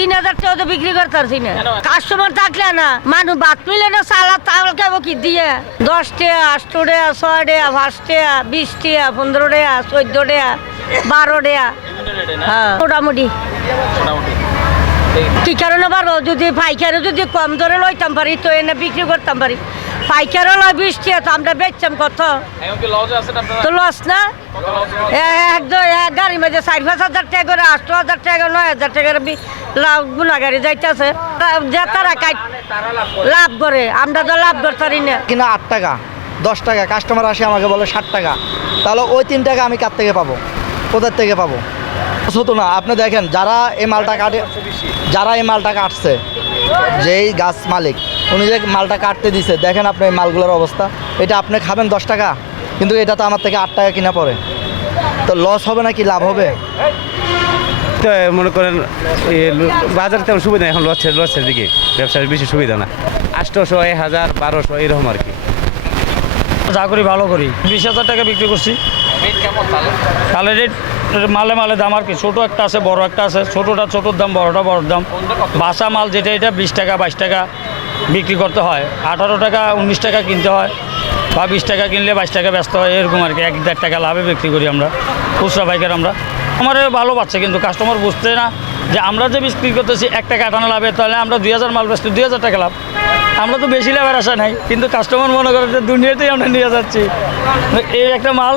তিন হাজার তো বিক্রি করতেছি না। কাস্টমার থাকলে না মানুষ বাদ মিলে না সালা চাল খাব কি দিয়ে? দশ টাকা আষ্ট টাকা ছয় টাকা পাঁচ টাকা বিশ টাকা পনেরো টাকা চোদ্দ টাকা বারো টাকা হ্যাঁ মোটামুটি কি কারণে পারব? যদি পাইকারে যদি কম দরে লইতাম পারি তো এনে বিক্রি করতাম পারি। পাইকারও লয় বিশ টাকা তো আমরা বেচতাম কত? এখন কি লজে আছেন আপনারা? তো লস না? একদম এক গাড়ির মধ্যে চার পাঁচ হাজার টাকা করে আট হাজার টাকা নয় হাজার টাকার বি- লাভ গুণা গাড়ি যাইতেছে। যে তারা কাট লাভ করে আমরা তো লাভ করতে পারি না। কিনা আট টাকা দশ টাকা কাস্টমার আসে আমাকে বলে ষাট টাকা তাহলে ওই তিন টাকা আমি কার থেকে পাবো? কোথার থেকে পাবো? হতো না? আপনি দেখেন যারা এই মালটা কাটে যারা এই মালটা কাটছে যেই গাছ মালিক উনি যে মালটা কাটতে দিছে দেখেন আপনি এই মালগুলোর অবস্থা। এটা আপনি খাবেন দশ টাকা কিন্তু এটা তো আমার থেকে আট টাকা কিনা পড়ে। তো লস হবে না কি লাভ হবে? তো মনে করেন বাজার তেমন সুবিধা নেই এখন লসের লসের দিকে। ব্যবসার বেশি সুবিধা না। আটশোশো এক হাজার বারোশো এরকম আর কি। যা করি ভালো করি। বিশ হাজার টাকা বিক্রি করছি। তাহলে? রেট মালে মালে দাম আর কি। ছোটো একটা আছে বড় একটা আছে। ছোটোটা ছোটোর দাম বড়টা বড়র দাম। বাসা মাল যেটা এটা বিশ টাকা বাইশ টাকা। বিক্রি করতে হয়। আঠারো টাকা, উনিশ টাকা কিনতে হয় বা বিশ টাকা কিনলে বাইশ টাকা ব্যস্ত হয়, এরকম আর কি। এক, দেড় টাকা লাভে বিক্রি করি আমরা, খুচরা বাইকের আমরা। আমার ভালো পাচ্ছে কিন্তু কাস্টমার বুঝতে না যে আমরা যে বিক্রি করতেছি এক টাকা আটানা লাভে, তাহলে আমরা দুই হাজার মাল বেচতে দুই হাজার টাকা লাভ। আমরা তো বেশি লাভের আশা নাই, কিন্তু কাস্টমার মনে করে যে দুনিয়াতেই আমরা নিয়ে যাচ্ছি। এই একটা মাল,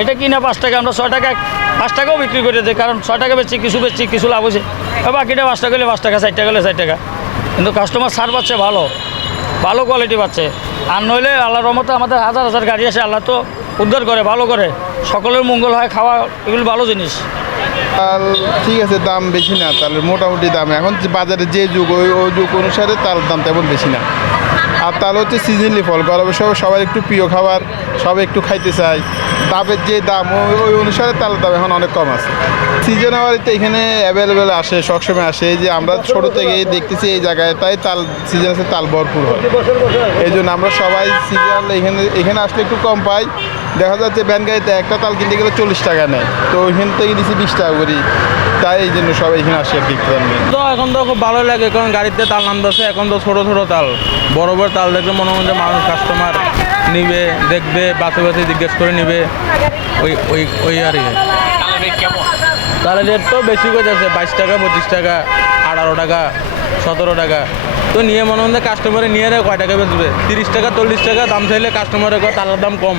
এটা কিনা পাঁচ টাকা, আমরা ছয় টাকা, পাঁচ টাকাও বিক্রি করে দিই, কারণ ছয় টাকা বেচছি, কিছু বেচছি, কিছু লাভ হয়েছে। বাকিটা পাঁচ টাকা হলে পাঁচ টাকা, ষাট টাকা হলে ষাট টাকা। কিন্তু কাস্টমার সার পাচ্ছে ভালো ভালো কোয়ালিটি পাচ্ছে। আর নইলে আল্লাহ রহমতে আমাদের হাজার হাজার গাড়ি আসে আল্লাহ তো উদ্ধার করে, ভালো করে। সকলের মঙ্গল হয়, খাওয়া এগুলো ভালো জিনিস। তাল ঠিক আছে, দাম বেশি না তাহলে মোটামুটি দাম। এখন বাজারে যে যুগ, ওই ওই যুগ অনুসারে তাল দাম তেমন বেশি না। আর তাল হচ্ছে সিজনলি ফল, গরমের সময় সবার একটু প্রিয় খাবার, সবাই একটু খাইতে চায়। দামের যে দাম, ওই অনুসারে তালের দাম এখন অনেক কম আছে। সিজন আওয়ারিতে এখানে অ্যাভেলেবেল আসে, সবসময় আসে। যে আমরা ছোট থেকে দেখতেছি এই জায়গায়, তাই তাল সিজন আছে, তাল ভরপুর হয়। এই জন্য আমরা সবাই সিজন এখানে এখানে আসলে একটু কম পাই। দেখা যাচ্ছে ব্যান গাড়িতে একটা তাল কিনতে গেলে চল্লিশ টাকা নেয়। তো ওইখান থেকে দিচ্ছি বিশ টাকা করি। তাই এই জন্য সবাই এখানে আসে কি তাল তো এখন তো খুব ভালো লাগে, কারণ গাড়িতে তাল নামতেছে, এখন তো ছোট ছোট তাল। বড় বড় তাল দেখলে মনে হয় যে মানুষ কাস্টমার নিবে, দেখবে, বাসে বাসে জিজ্ঞেস করে নিবে। ওই ওই ওই আর তাহলে রেট তো বেশি করে যাচ্ছে, বাইশ টাকা, পঁচিশ টাকা, আঠারো টাকা, সতেরো টাকা। তো নিয়ে মনে হয় কাস্টমারে নিয়ে কয় টাকা বেচবে? তিরিশ টাকা, চল্লিশ টাকা, দাম চাইলে কাস্টমারের কয় তালের দাম কম।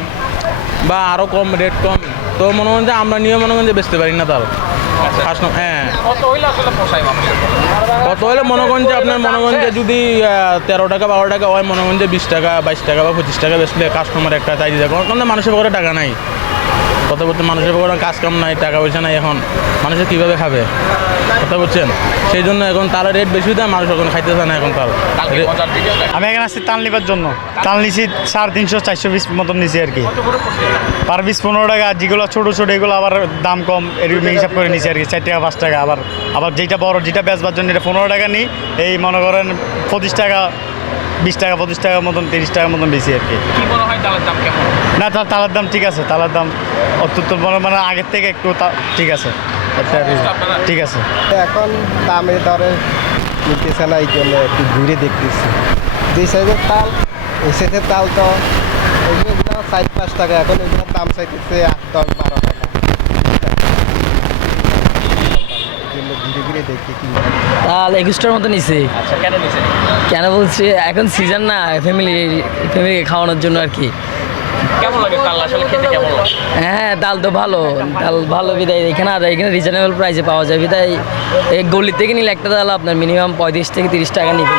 বা আরও কম রেট কম। তো মনে হয় যে আমরা নিয়ে মনে হয় যে বেচতে পারি না তাও। কাস্টমার হ্যাঁ। কত হলে মনে করেন যে আপনার মনে করেন যে যদি তেরো টাকা বারো টাকা হয় মনে করেন যে বিশ টাকা বাইশ টাকা বা পঁচিশ টাকা বেচলে কাস্টমার একটা চাই কারণ মানুষের পকেটে টাকা নাই। কথা বলতে মানুষের পকেটে কাজ কাম নাই টাকা পয়সা নাই এখন। মানুষে কীভাবে খাবে? কথা বলছেন সেই জন্য এখন তালের রেট বেশি দেয় মানুষ এখন খাইতে চায় না এখন তাল। আমি এখানে আসছি তাল নিবার জন্য। তাল নিছি সাড়ে তিনশো চারশো পিস মতন নিছি আর কি। পার পিস পনেরো টাকা যেগুলো ছোটো ছোটো এগুলো আবার দাম কম এরকম হিসাব করে নিছি আর কি চার টাকা পাঁচ টাকা আবার আবার যেটা বড় যেটা বেচবার জন্য এটা পনেরো টাকা নিই এই মনে করেন পঁচিশ টাকা বিশ টাকা পঁচিশ টাকার মতন তিরিশ টাকার মতন বেশি আর কি। কি মনে হয় তালের দাম কেমন? না তার তালের দাম ঠিক আছে তালের দাম অত্যন্ত মানে মানে আগের থেকে একটু তা- ঠিক আছে। ঠিক আছে। এখন দামে দরে নিতেছে না এই জন্য একটু ঘুরে দেখতেছি। যে সাইজের তাল এই সাইজের তাল তো এগুলো চার পাঁচ টাকা এখন এগুলোর দাম চাইতেছে আট দশ বারো টাকা এই জন্য ঘুরে ঘুরে দেখতে কি তাল একুশটার মতো নিছি। আচ্ছা কেন বলছি এখন সিজন না ফ্যামিলি ফ্যামিলিকে খাওয়ানোর জন্য আর কি। কেমন লাগে তাল আসলে খেতে কেমন লাগে? হ্যাঁ ডাল তো ভালো ডাল ভালো বিদায়। এখানে আর এখানে রিজনেবল প্রাইসে পাওয়া যায়। বিদায় এই গলি থেকে নিলে একটা ডাল আপনার মিনিমাম পঁয়ত্রিশ থেকে তিরিশ টাকা নিবে।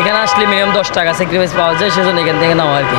এখানে আসলে মিনিমাম দশ টাকা স্যাক্রিফাইস পাওয়া যায় সেজন্য এখান থেকে নেওয়া আর কি।